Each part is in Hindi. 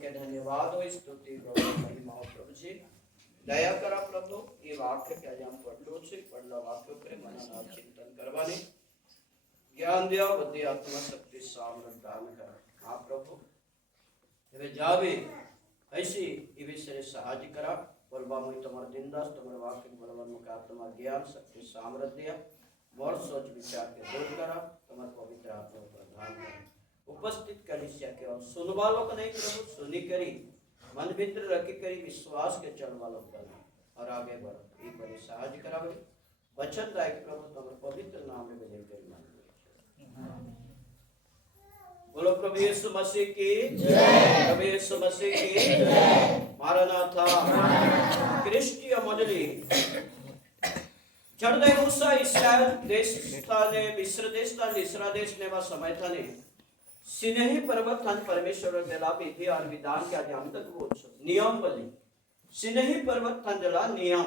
तमके धन्यवाद हो स्तुति प्रभु महिमा हो प्रभु जी दया करा प्रभु ये वाक्य के आज हम पढ़लो छे पढ़ला वाक्य करे मनन चिंतन करवाने ज्ञान दिया बुद्धि आत्मा शक्ति सामर्थ दान कर हां प्रभु एवे जावे ऐसी ई विषय सहाय करा और बामु तमर दिनदास तमर वाक्य बलवन मुख आत्मा ज्ञान शक्ति सामर्थ दिया मोर सोच विचार के दूर करा तमर पवित्र आत्मा प्रदान कर उपस्थित कलिसिया के और सुनवा लोग नहीं प्रभु सुनी करी मन भीतर रखी करी विश्वास के चलवा लोग और आगे बढ़ो एक बड़ी सहाय करावे वचन दायक प्रभु तमर पवित्र नाम में विनय करी मान बोलो प्रभु यीशु मसीह की जय प्रभु यीशु मसीह की जय मारनाथा क्रिस्टीय मंडली चढ़दे मूसा इस्राएल देश स्थाने मिस्र देश था लिस्रा देश ने वा समय था ने सिनेही पर्वत थान परमेश्वर देला विधि और विधान के आदि हम तक वो नियम बली सिनेही पर्वत थान देला नियम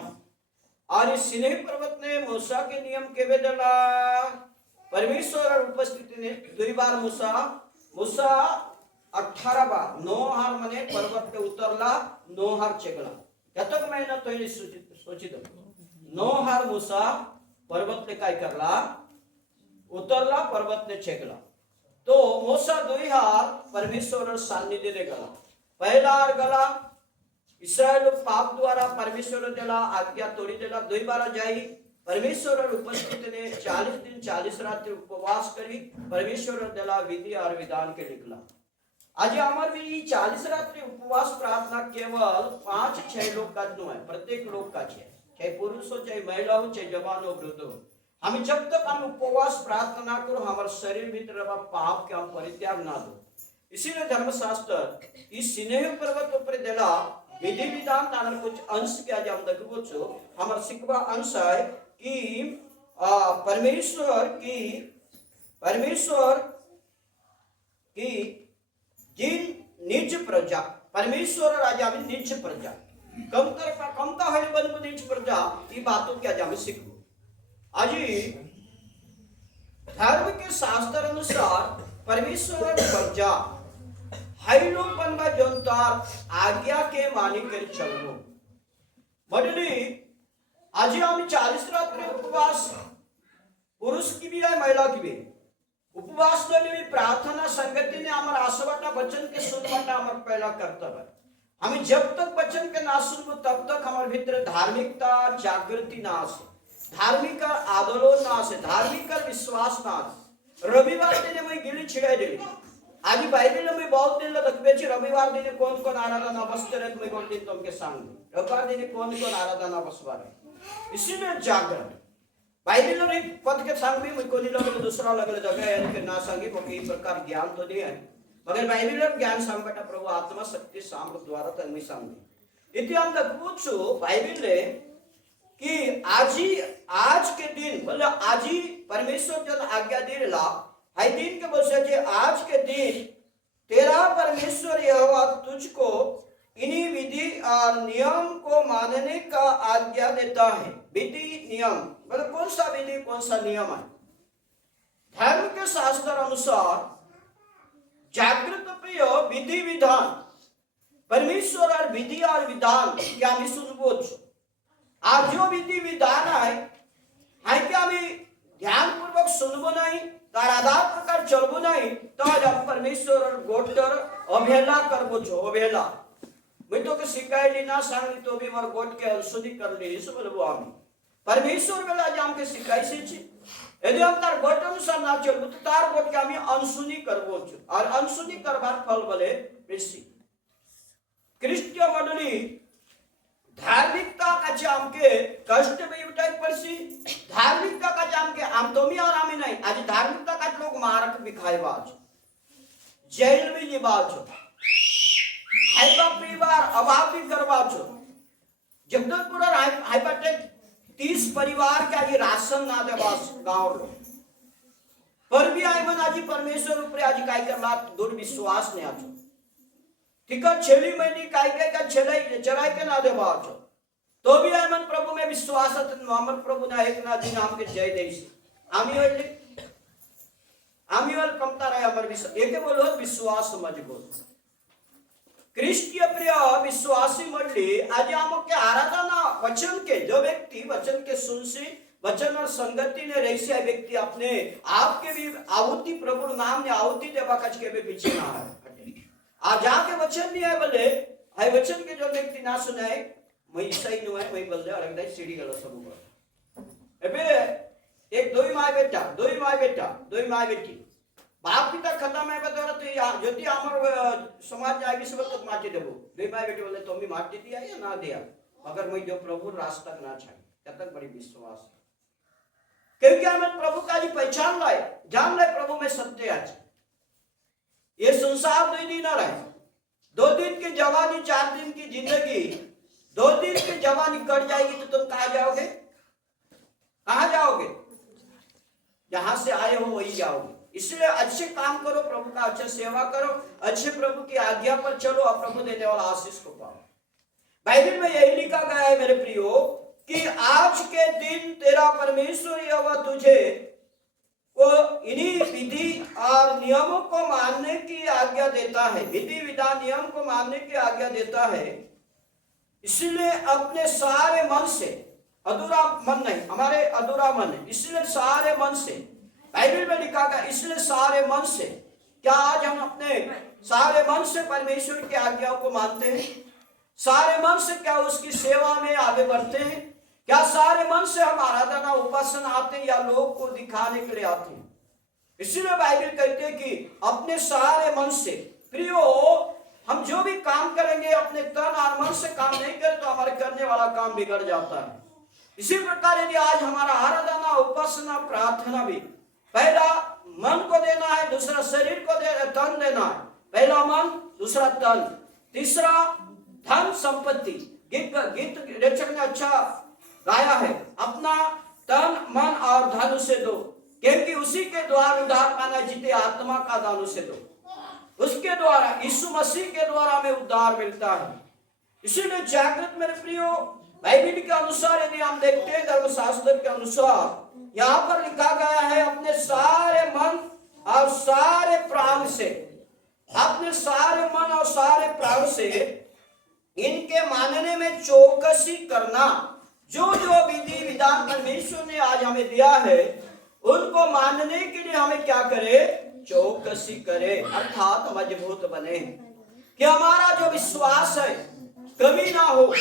और इस सिनेही पर्वत ने मूसा के नियम के वे देला परमेश्वर और उपस्थिति ने दुई बार मूसा 18 बार 9 हार मने पर्वत पे उतरला 9 हार चेगला यतक महीना तो ये सोचित 9 हार मूसा पर्वत ने काय करला उतरला पर्वत ने चेगला तो मूसा 2 हार परमेश्वर और सान्निध्य ने गला पहला हार गला इस्राएल पाप द्वारा परमेश्वर देला आज्ञा तोड़ी देला 2 बार जाई परमेश्वर और उपस्थिति ने 40 दिन 40 रात उपवास करी परमेश्वर देला विधि और विधान के निकला आज हमार भी 40 रात्रि उपवास प्रार्थना केवल 5-6 लोग का है प्रत्येक लोग का है चाहे पुरुष हो चाहे महिला हो चाहे जवान हो वृद्ध हो हम जब तक हम उपवास प्रार्थना करो हमारे शरीर भीतर पाप के हम परित्याग ना दो इसीलिए धर्मशास्त्र इस सिनेह पर्वत पर देला विधि विधान तानर कुछ अंश के आज हम देखो छो हमार सिकवा अंश है कि परमेश्वर की जिन निज प्रजा परमेश्वर राजा में निज प्रजा कमता है बन निज प्रजा ये बातों के आज हम सीखो आज धर्म के शास्त्र अनुसार परमेश्वर प्रजा हाइलो बनवा जनतार आज्ञा के मानी कर चलो मंडली आज हम 40 रात्रि उपवास पुरुष की भी है महिला की भी उपवास भी प्रार्थना संगति ने हमारे आसवाटा वचन के सुनवाटा हमारा पहला कर्तव्य है हमें जब तक वचन के ना सुनो तब तक हमारे भीतर धार्मिकता जागृति ना आसे धार्मिक आंदोलन ना आसे धार्मिक विश्वास ना आसे रविवार दिन मैं गिली छिड़ाई दिली आज बाइबल में बहुत दिन रखबे छी रविवार दिन कौन आराधना बसते रख मैं कौन दिन तुमके सामने रविवार दिन कौन आराधना बसवार इसीलिए जागरण बाइबल में पद के संग भी मैं कोनी लोग दूसरा लगले जगह यानी कि ना संगी को कई प्रकार ज्ञान तो दिए मगर बाइबल में ज्ञान संबटा प्रभु आत्मा शक्ति सामर्थ द्वारा तन्मी सामने इति हम तक पूछो बाइबल में कि आज के दिन मतलब आज ही परमेश्वर जन आज्ञा देला हाई दिन के बोल जे आज के दिन तेरा परमेश्वर यहोवा तुझको इन्हीं विधि और नियम को मानने का आज्ञा देता है विधि नियम मतलब कौन सा विधि कौन सा नियम है धर्म के शास्त्र अनुसार जागृत प्रिय विधि विधान परमेश्वर और विधि और विधान क्या हम सुनबो आज जो विधि विधान है क्या हम ध्यान पूर्वक सुनबो नहीं तार आधार प्रकार चलबो नहीं तो आज हम परमेश्वर और गोटर अवहेला करबो छो अवहेला मैं तो के शिकायत ना सांगली तो भी मोर गोट के अनसुनी कर ली इस बोलबो हम परमेश्वर बेला आज हमके शिकायत से छी यदि हम तार गोट अनुसार ना चलबो तो तार गोट के हम अनसुनी करबो छो और अनसुनी करबार फल बोले बेसी क्रिस्टीय मंडली धार्मिकता का हमके कष्ट में उठाई पड़सी धार्मिकता का हमके हम तो मी और हम नहीं आज धार्मिकता का लोग मारक भी खाएबाज जेल में जीबाज हाइबा परिवार अभाव भी करबाज जगदलपुर और हाइबाटेक 30 परिवार के आज राशन ना देबास गांव लो पर भी आई मन आज परमेश्वर ऊपर आज काय करला दुर्विश्वास ने आजो ठीक है 6 महीने काय का चराई के ना देबाज तो भी आई मन प्रभु में विश्वास है मोहम्मद प्रभु ना एक ना दिन हमके जय देसी आमी वाल कमता रहे हमर विश्वास एके बोलो विश्वास मजबूत ख्रिस्तीय प्रिय विश्वासी मंडली, आज हम के आराधना वचन के जो व्यक्ति वचन के सुनसी वचन और संगति ने रही से व्यक्ति अपने आपके भी आहुति प्रभु नाम ने आहुति देवा कच के भी पीछे ना है। आज जाके वचन नहीं है बोले है वचन के जो व्यक्ति ना सुनाए मैं सही नु है वही बोल दे और एकदम सीढ़ी गलत सब हुआ। अबे एक दो ही माँ बेटी बाप पिता खत्म है बता तो यदि हमारे समाज जाए भी सब तक माटी देबो दो भाई बेटे बोले तुम भी माटी दिया या ना दिया मगर मैं जो प्रभु रास्ता ना चाहिए तब तक बड़ी विश्वास है क्योंकि हमें प्रभु का जी पहचान लाए जान लाए प्रभु में सत्य आज ये संसार 2 दिन ना रहे 2 दिन की जवानी 4 दिन की जिंदगी 2 दिन की जवानी कट जाएगी तो तुम कहाँ जाओगे जहां से आए हो वही जाओगे। इसलिए अच्छे काम करो प्रभु का अच्छे सेवा करो अच्छे प्रभु की आज्ञा पर चलो और प्रभु देने वाला आशीष को पाओ। बाइबल में यही लिखा गया है मेरे प्रियो कि आज के दिन तेरा परमेश्वर यहोवा तुझे को इन्हीं विधि और नियमों को मानने की आज्ञा देता है। विधि विधान नियम को मानने की आज्ञा देता है। इसलिए अपने सारे मन से अधूरा मन नहीं हमारे अधूरा मन है इसलिए सारे मन से बाइबल में लिखा गया इसलिए सारे मन से क्या आज हम अपने सारे मन से परमेश्वर की आज्ञाओं को मानते हैं? सारे मन से क्या उसकी सेवा में आगे बढ़ते हैं? क्या सारे मन से हम आराधना उपासना आते हैं या लोग को दिखाने के लिए आते हैं? इसलिए बाइबल कहते हैं कि अपने सारे मन से प्रियो हम जो भी काम करेंगे अपने तन और मन से काम नहीं करें तो हमारे करने वाला काम बिगड़ जाता है। इसी प्रकार यदि आज हमारा आराधना उपासना प्रार्थना भी पहला मन को देना है दूसरा शरीर को तन देना है। पहला मन दूसरा तन तीसरा धन संपत्ति। गीत रचक ने अच्छा गाया है अपना तन मन और धन उसे दो क्योंकि उसी के द्वारा उद्धार पाना जीते आत्मा का दान उसे दो। उसके द्वारा यीशु मसीह के द्वारा हमें उद्धार मिलता है। इसीलिए जागृत मेरे प्रियो बाइबल के अनुसार यदि हम देखते हैं धर्मशास्त्र के अनुसार यहाँ पर लिखा गया है अपने सारे मन और सारे प्राण से अपने सारे मन और सारे प्राण से इनके मानने में चौकसी करना। जो जो विधि विधान परमेश्वर ने आज हमें दिया है उनको मानने के लिए हमें क्या करे चौकसी करे अर्थात मजबूत बने कि हमारा जो विश्वास है कमी ना हो।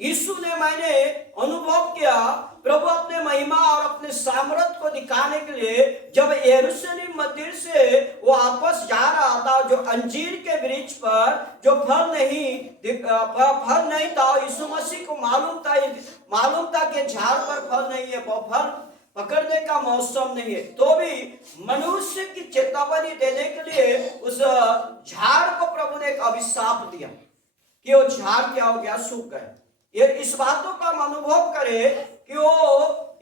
यीशु ने मैंने अनुभव किया प्रभु अपने महिमा और अपने सामर्थ को दिखाने के लिए जब यरूशलेम मंदिर से वो वापस जा रहा था जो अंजीर के वृक्ष पर जो फल नहीं था यीशु मसीह को मालूम था कि झाड़ पर फल नहीं है वो फल पकड़ने का मौसम नहीं है तो भी मनुष्य की चेतावनी देने के लिए उस झाड़ को प्रभु ने एक अभिशाप दिया कि वो झाड़ क्या हो गया सूख गया। ये इस बातों का अनुभव करे कि वो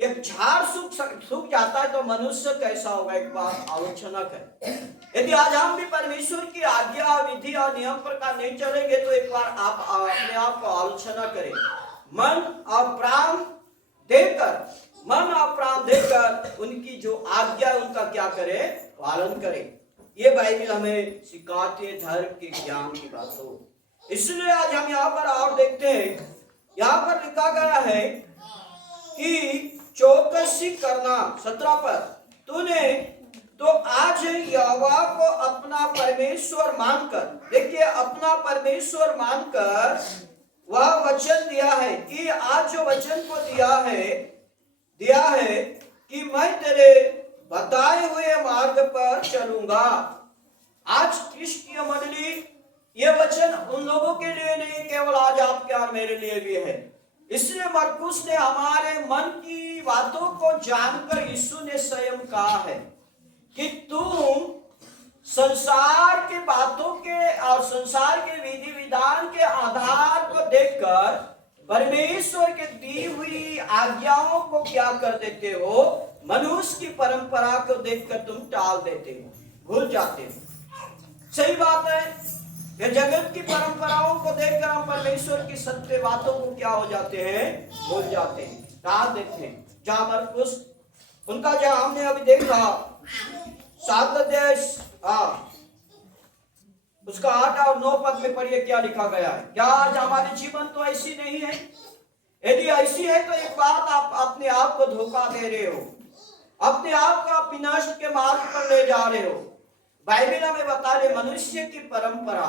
एक झाड़ सूख जाता है तो मनुष्य कैसा होगा एक बार आलोचना करें। यदि आज हम भी परमेश्वर की आज्ञा विधि और नियम प्रकार नहीं चलेंगे तो एक बार आप अपने आप को आलोचना करें। मन और प्राण देकर उनकी जो आज्ञा उनका क्या करे पालन करें। ये बाइबल हमें सिखाती है धर्म के ज्ञान की बातों। इसलिए आज हम यहाँ पर और देखते हैं यहाँ पर लिखा गया है कि चौकसी करना 17 पर तूने तो आज यहोवा को अपना परमेश्वर मानकर देखिए अपना परमेश्वर मानकर वह वचन दिया है कि आज जो वचन को दिया है कि मैं तेरे बताए हुए मार्ग पर चलूंगा। आज क्रिस्तीय मंडली ये वचन उन लोगों के लिए नहीं केवल आज आपके और मेरे लिए भी है। इसलिए मरकुस ने हमारे मन की बातों को जानकर यीशु ने स्वयं कहा है कि तुम संसार के बातों के और संसार के विधि विधान के आधार को देखकर परमेश्वर के दी हुई आज्ञाओं को क्या कर देते हो मनुष्य की परंपरा को देखकर तुम टाल देते हो भूल जाते हो। सही बात है ये जगत की परंपराओं को देखकर हम परमेश्वर की सत्य बातों को क्या हो जाते हैं भूल जाते हैं टाल देते हैं। जहां मरकुस उनका जहां हमने अभी देखा 7 अध्याय उसका 8 और 9 पद में पढ़िए क्या लिखा गया है। क्या आज हमारे जीवन तो ऐसी नहीं है? यदि ऐसी है तो एक बात, आप अपने आप को धोखा दे रहे हो, अपने आप को आप विनाश के मार्ग पर ले जा रहे हो। बाइबल हमें बता रहे मनुष्य की परंपरा,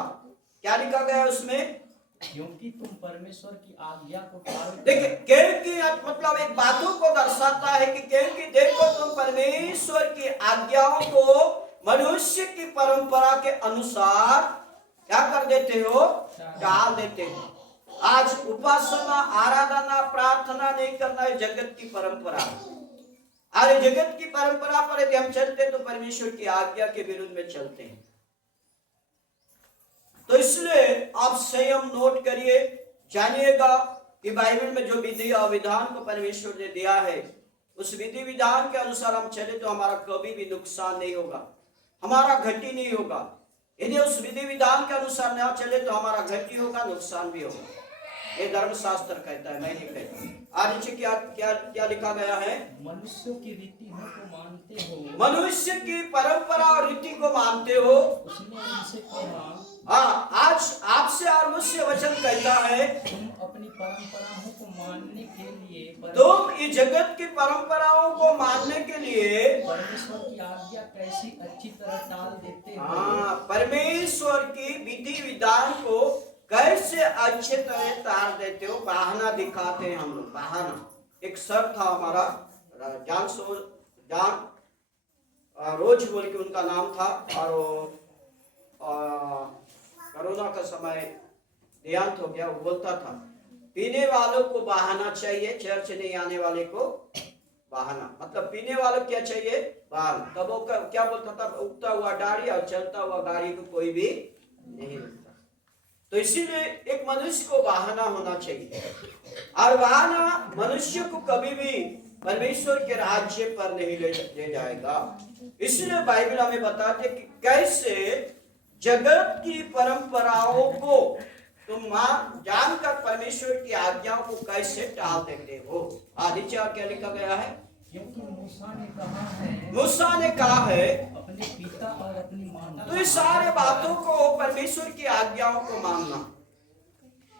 क्या लिखा गया है उसमें, क्योंकि तुम परमेश्वर की आज्ञा को पालन देखिए क्योंकि मतलब एक बातों को दर्शाता है कि क्योंकि देखो तुम परमेश्वर की आज्ञाओं को मनुष्य की परंपरा के अनुसार क्या कर देते हो, टाल देते हो। आज उपासना, आराधना, प्रार्थना नहीं करना है जगत की परंपरा। अरे जगत की परंपरा पर यदि हम चलते तो परमेश्वर की आज्ञा के विरुद्ध में चलते हैं। तो इसलिए आप संयम नोट करिए, जानिएगा कि बाइबल में जो विधि और विधान को परमेश्वर ने दिया है उस विधि विधान के अनुसार हम चले तो हमारा कभी भी नुकसान नहीं होगा, हमारा घटी नहीं होगा। यदि उस विधि विधान के अनुसार ना चले तो हमारा घटी होगा, नुकसान भी होगा। ये धर्मशास्त्र कहता है, मैं नहीं कहता। आज नीचे क्या क्या क्या लिखा गया है, मनुष्यों की रीतियों को मानते हो, मनुष्य की परंपरा और रीति को मानते हो। उसने उनसे कहा, हाँ, आज आपसे और मुझसे वचन कहता है तुम अपनी परंपराओं को मानने के लिए तुम इस जगत की परंपराओं को मानने के लिए परमेश्वर की आज्ञा कैसी अच्छी तरह टाल देते हो। हाँ, परमेश्वर की विधि विधान को कैसे अच्छे तरह टाल देते हो, बहाना दिखाते हैं हम लोग। बहाना, एक सर था हमारा जान रोज बोल के उनका नाम था, और कोरोना का समय देहांत हो गया। वो बोलता था पीने वालों को बहाना चाहिए, चर्च नहीं आने वाले को बहाना। मतलब पीने वालों क्या चाहिए, बहाना। तब वो क्या बोलता था, उगता हुआ दाढ़ी और चलता हुआ गाड़ी को कोई भी नहीं रुकता। तो इसीलिए एक मनुष्य को बहाना होना चाहिए, और बहाना मनुष्य को कभी भी परमेश्वर के राज्य पर नहीं ले जाएगा। इसलिए बाइबल हमें बताते कि कैसे जगत की परंपराओं को तुम जानकर परमेश्वर की आज्ञाओं को कैसे टाल देते हो। आदि चार क्या लिखा गया है, क्योंकि मूसा ने कहा है, मूसा ने कहा है अपने पिता और अपनी माँ। तो इस सारे बातों को, परमेश्वर की आज्ञाओं को मानना।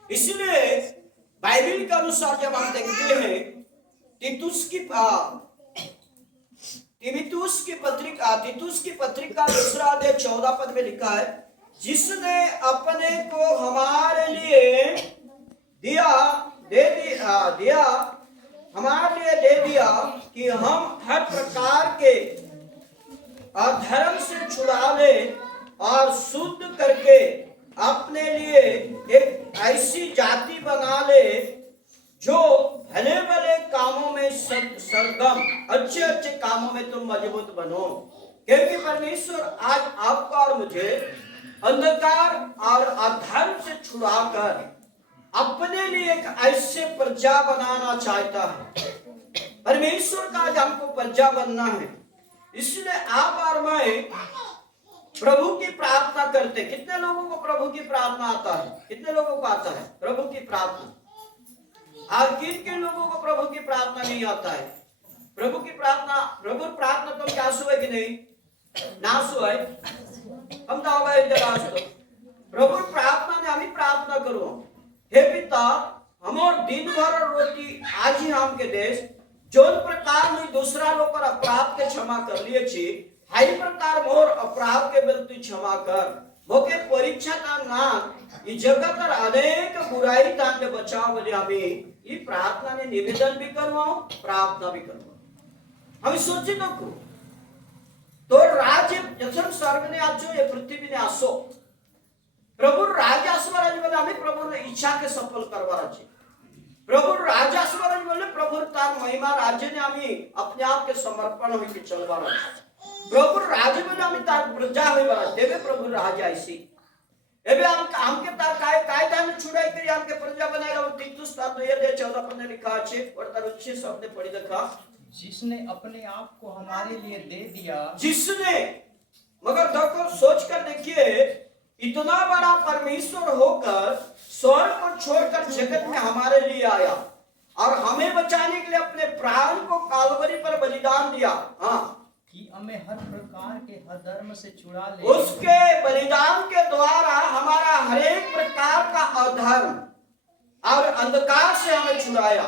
इसलिए बाइबल के अनुसार जब हम देखते हैं तीतुस की पत्रिका 2 पद में लिखा है, जिसने अपने को हमारे लिए दे दिया कि हम हर प्रकार के अधर्म से छुड़ा ले और शुद्ध करके अपने लिए एक ऐसी जाति बना ले जो भले भले कामों में सरगम, अच्छे अच्छे कामों में तुम मजबूत बनो। क्योंकि परमेश्वर आज आपको और मुझे अंधकार और अधर्म से छुड़ाकर अपने लिए एक ऐसे प्रजा बनाना चाहता है। परमेश्वर का आज हमको प्रजा बनना है। इसलिए आप और मैं प्रभु की प्रार्थना करते। कितने लोगों को प्रभु की प्रार्थना आता है? कितने लोगों को आता है प्रभु की प्रार्थना? और किन लोगों को प्रभु की प्रार्थना नहीं आता है? प्रभु की प्रार्थना तो क्या सुए कि नहीं ना सुए हम तो इधर आज तो प्रभु प्रार्थना ने हमें प्रार्थना करो, हे पिता हमर दिन भर रोटी आज ही हम के देश जोन प्रकार में दूसरा लोग पर अपराध के क्षमा कर लिए छी, हाई प्रकार मोर अपराध के बिल तू क्षमा कर। मोके परीक्षा का नाम ये जगत और अनेक बुराई तान के बचाव बोले हमें ये प्रार्थना ने निवेदन भी करवाओ, प्रार्थना भी करवाओ। हम सोचे तो राज्य जसम स्वर्ग ने आज जो ये पृथ्वी ने आसो प्रभु राजा स्वराज बोले हमें प्रभु ने इच्छा के सफल करवा राज्य। प्रभु राजा स्वराज बोले प्रभु तार महिमा राज्य ने हमें अपने आप के समर्पण होके चलवा राज्य। प्रभु राज्य बोले हमें तार प्रजा हुई बराज देवे प्रभु राजा ऐसी एबे हम के तार कायदा में छुड़ाई करी हम के प्रजा बनाए रहो। तीतुस तार तो ये दे 14 पद में लिखा है और तार अच्छे शब्द पढ़ी देखा, जिसने अपने आप को हमारे लिए दे दिया। जिसने, मगर देखो सोच कर देखिए, इतना बड़ा परमेश्वर होकर स्वर्ग को छोड़कर जगत में हमारे लिए आया और हमें बचाने के लिए अपने प्राण को कालवरी पर बलिदान दिया। हाँ, कि हमें हर प्रकार के अधर्म से छुड़ा ले, उसके बलिदान के द्वारा हमारा हर एक प्रकार का अधर्म और अंधकार से हमें छुड़ाया।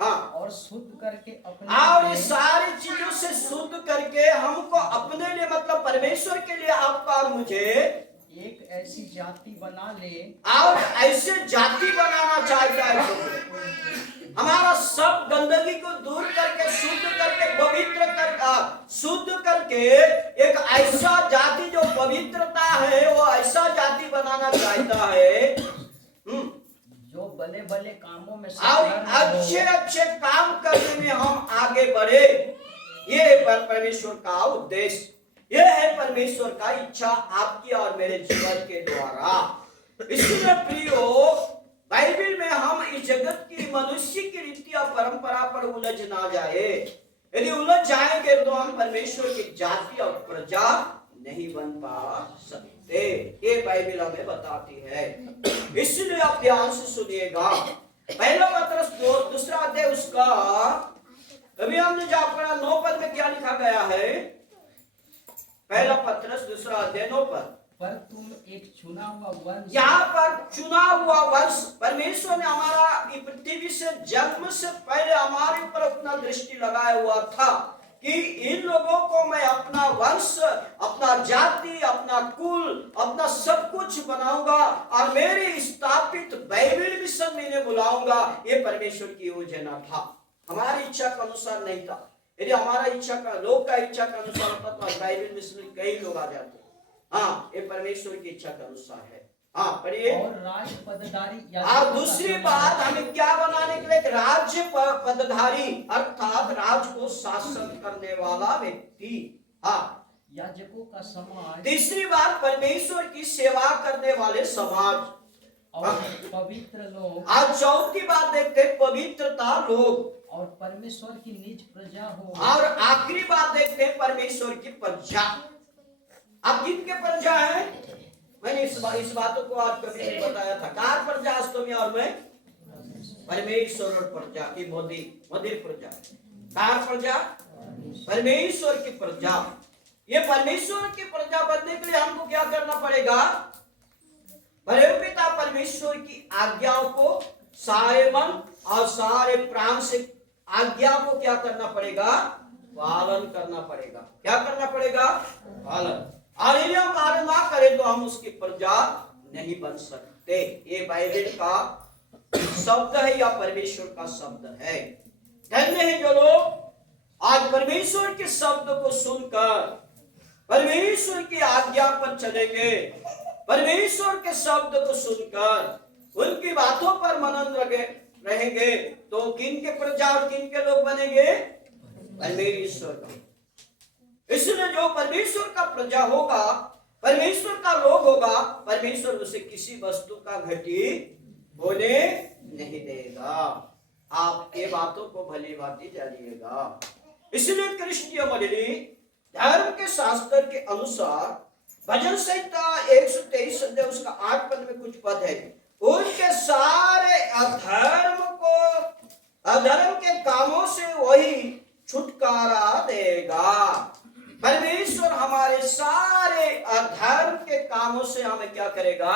हाँ, और शुद्ध करके अपने और लिए सारी चीजों से शुद्ध करके हमको अपने लिए, मतलब परमेश्वर के लिए आपका और मुझे एक ऐसी जाति बना ले, और ऐसे जाति बनाना चाहता है प्रभु। हमारा सब गंदगी को दूर करके शुद्ध करके पवित्र कर शुद्ध करके एक ऐसा जाति जो पवित्रता है वो ऐसा जाति बनाना चाहता है जो भले भले कामों में और साधर्म हो, अच्छे अच्छे काम करने में हम आगे बढ़े। ये है परमेश्वर का उद्देश्य, ये है परमेश्वर का इच्छा आपकी और मेरे जीवन के द्वारा। इसलिए प्रियो, बाइबल में हम इस जगत की मनुष्य की रीति और परंपरा पर उलझ ना जाए। यदि उलझ जाएंगे तो हम परमेश्वर की जाति और प्रजा नहीं बन पा सकते। ये बाइबल हमें बताती है, इसलिए आप ध्यान से सुनिएगा। पहला पत्रस दूसरा अध्याय उसका अभी हमने जो पढ़ा 9 पद में क्या लिखा गया है? पहला पत्रस दूसरा अध्याय 9 पद, पर तुम एक चुना हुआ वंश, यहाँ पर चुना हुआ वंश, परमेश्वर ने हमारा पृथ्वी से जन्म से पहले हमारे ऊपर अपना दृष्टि लगाया हुआ था कि इन लोगों को मैं अपना वंश, अपना जाति, अपना कुल, अपना सब कुछ बनाऊंगा और मेरी स्थापित बाइबल मिशन में इन्हें बुलाऊंगा। ये परमेश्वर की योजना था, हमारी इच्छा के अनुसार नहीं था। यदि हमारा इच्छा का, लोग का इच्छा के अनुसार होता तो बाइबल मिशन में कई लोग आ जाते। हाँ, ये परमेश्वर की इच्छा के अनुसार है। हाँ, पढ़िए। और राज पदधारी, और दूसरी बात, हमें क्या बनाने के लिए? राज्य पदधारी, अर्थात राज को शासन करने वाला व्यक्ति। हाँ, याजकों का समाज। तीसरी बात, परमेश्वर की सेवा करने वाले समाज और पवित्र लोग। और चौथी बात देखते हैं, पवित्रता लोग। और परमेश्वर की निज प्रजा हो। और आखिरी बात देखते हैं, परमेश्वर की प्रजा। आप किनके प्रजा है? मैंने इस बातों को आज कभी नहीं बताया था। कार प्रजा तुम्हें और मैं? परमेश्वर और प्रजा की मदिर प्रजा। कार प्रजा? परमेश्वर की प्रजा। ये परमेश्वर की प्रजा बनने के लिए हमको क्या करना पड़ेगा? परमपिता परमेश्वर की आज्ञाओं को सारे मन और सारे प्राण से आज्ञा को क्या करना पड़ेगा? पालन करना पड़ेगा। क्या करना पड़ेगा? पालन। और यदि हम पालन ना करें तो हम उसकी प्रजा नहीं बन सकते। ये बाइबल का शब्द है या परमेश्वर का शब्द है। धन्य है जो लोग आज परमेश्वर के शब्द को सुनकर परमेश्वर की आज्ञा पर चलेंगे, परमेश्वर के शब्द को सुनकर उनकी बातों पर मनन रहेंगे, तो किन के प्रजा और किन के लोग बनेंगे? परमेश्वर का। इसलिए जो परमेश्वर का प्रजा होगा, परमेश्वर का लोग होगा, परमेश्वर उसे किसी वस्तु का घटी होने नहीं देगा। आप ये बातों को भली भांति जानिएगा। इसलिए क्रिस्टीय मंडली, धर्म के शास्त्र के अनुसार भजन संहिता 123 अध्याय उसका 8 पद में कुछ पद है, उनके सारे अधर्म के कामों से वही छुटकारा देगा। परमेश्वर हमारे सारे अधर्म के कामों से हमें क्या करेगा?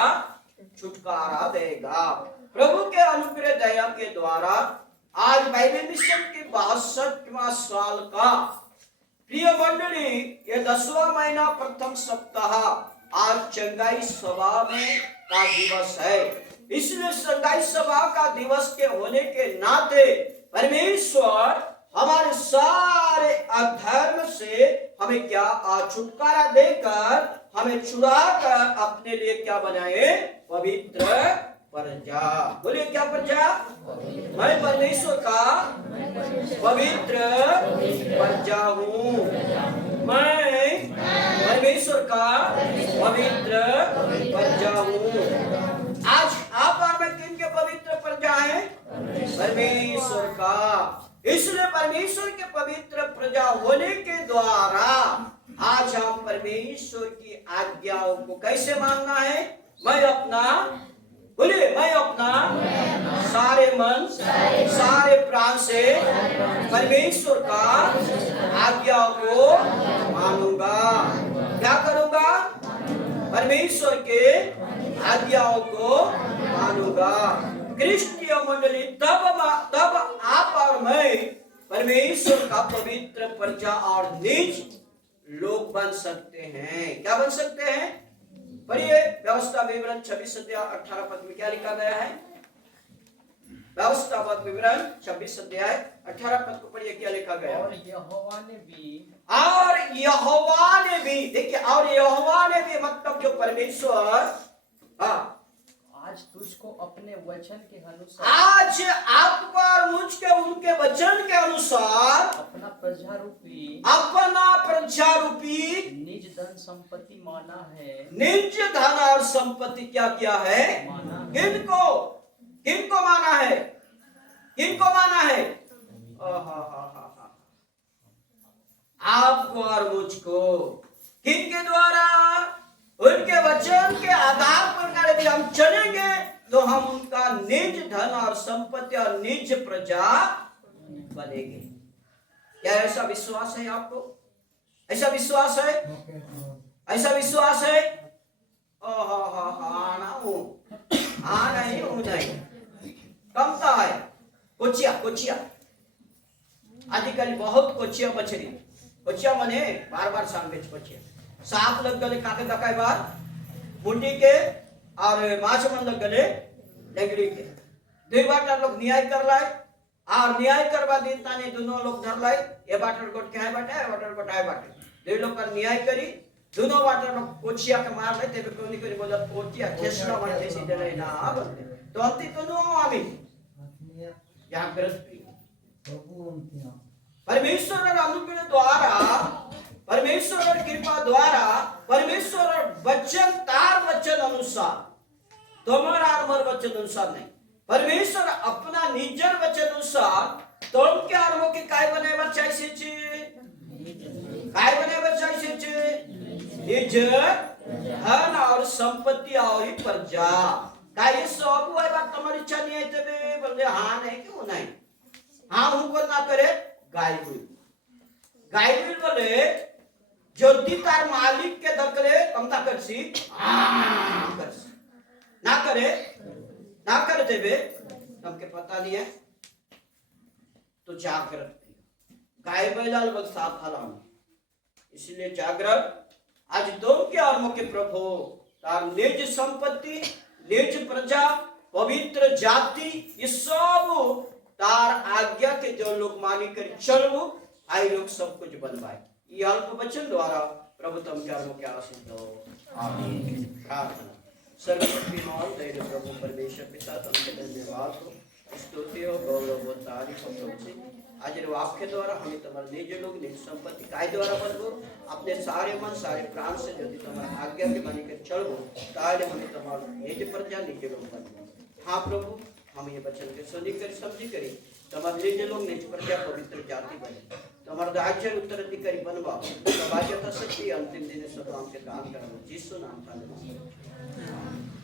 छुटकारा देगा। प्रभु के अनुग्रह दया के द्वारा आज बाइबल मिशन की 62वां साल का प्रिय मंडली, ये 10वां महीना प्रथम सप्ताह आज चंगाई सभा में का दिवस है। इसलिए चंगाई सभा का दिवस के होने के नाते परमेश्वर हमारे सारे अधर्म से हमें क्या छुटकारा देकर हमें छुड़ाकर अपने लिए क्या बनाए? पवित्र प्रजा। बोलिए क्या प्रजा? मैं परमेश्वर का पवित्र प्रजा हूँ। मैं परमेश्वर का पवित्र प्रजा हूँ। आज आप और मैं किन के पवित्र प्रजा हैं? परमेश्वर का। इसलिए परमेश्वर के पवित्र प्रजा होने के द्वारा आज हम परमेश्वर की आज्ञाओं को कैसे मानना है? मैं अपना, बोलिए, मैं अपना सारे मन, सारे प्राण से परमेश्वर का आज्ञाओं को मानूंगा। क्या करूंगा? परमेश्वर के आज्ञाओं को मानूंगा। क्रिस्तीय मंडली तब आप और मैं परमेश्वर का पवित्र प्रजा और निज लोग बन सकते हैं। क्या बन सकते हैं? पढ़िए व्यवस्था विवरण 26 अध्याय 18 पद में क्या लिखा गया है? व्यवस्था विवरण 26 अध्याय 18 पद को पढ़िए, क्या लिखा गया? और यहोवा ने भी देखिए, और यहोवा ने भी मतलब जो परमेश्वर, हाँ, आज तुझको अपने वचन के अनुसार, आज आपको और मुझको उनके वचन के अनुसार अपना प्रजा रूपी निज धन संपत्ति माना है। निज धन और संपत्ति क्या किया है? माना है। किनको माना है? किनको माना है? आपको और मुझको। किनके द्वारा? उनके वचन के आधार पर यदि हम चलेंगे तो हम उनका निज धन और संपत्ति और निज प्रजा बनेंगे। क्या ऐसा विश्वास है आपको? ऐसा विश्वास है? ऐसा विश्वास है? नहीं कमता है। कोचिया आजकल बहुत कोचिया मछली, कोचिया मने बार सांगे कोचिया सात लग गले काके दकाय बार मुंडी के और माछ मन लग गले लेंगड़ी के। दुई बाटर लोग न्याय कर लाए और न्याय करवा देता ने दोनों लोग धर लाए। ये बाटर गोट के है बाटे, है बाटर गोट है बाटे। दुई लोग का न्याय करी, दोनों बाटर लोग कोचिया के मार ले। तेरे कोनी कोनी बोला कोचिया खेसना मारते सीधे ले ना बोलते। तो अंति दोनों आमी जागृत परमेश्वर अनुग्रह द्वारा, परमेश्वर कृपा द्वारा, परमेश्वर वचन तार वचन अनुसार, तुम्हारा आरमर वचन अनुसार नहीं, परमेश्वर अपना निजर वचन अनुसार तुम के आरमो के काय बने बच्चा से काय बने बच्चा से निज धन और संपत्ति और प्रजा का ये सब है। बात तुम्हारी इच्छा नहीं है तबे बोले हाँ नहीं क्यों नहीं, हाँ हमको ना करे गायबुल बोले ज्योति तार मालिक के दकले कमता करसी ना करे देवे तुमके पता नहीं है तो जागृत गाय बैलाल बग साथ हलाम। इसलिए जागृत आज तुम के और मुख्य प्रभु तार निज संपत्ति, निज प्रजा, पवित्र जाति, ये सब तार आज्ञा के जो लोग मानी कर चलो आई लोग सब कुछ बनवाए। ये अल्प वचन द्वारा प्रभु तुम के आशीष दो। आमीन। प्रार्थना। सर्वशक्तिमान दैव प्रभु परमेश्वर पिता तुमके धन्यवाद हो, स्तुति हो, गौरव हो, तारीफ हो प्रभु जी। आज वाक्य द्वारा हमें तुम्हारे निज लोग निज संपत्ति काय द्वारा बनबो अपने सारे मन सारे प्राण से यदि तुम्हारे आज्ञा के मानी कर चलो तारे हमें तुम्हारे निज प्रजा निज लोग बनबो। हाँ प्रभु, हम ये वचन के सुनी कर समझी करी तुम्हारे निज लोग निज प्रजा पवित्र जाति बने, तुम्हारा राज्य उत्तराधिकारी बनवा, बाध्यता शक्ति अंतिम दिन सब हमके दान करो। यीशु नाम का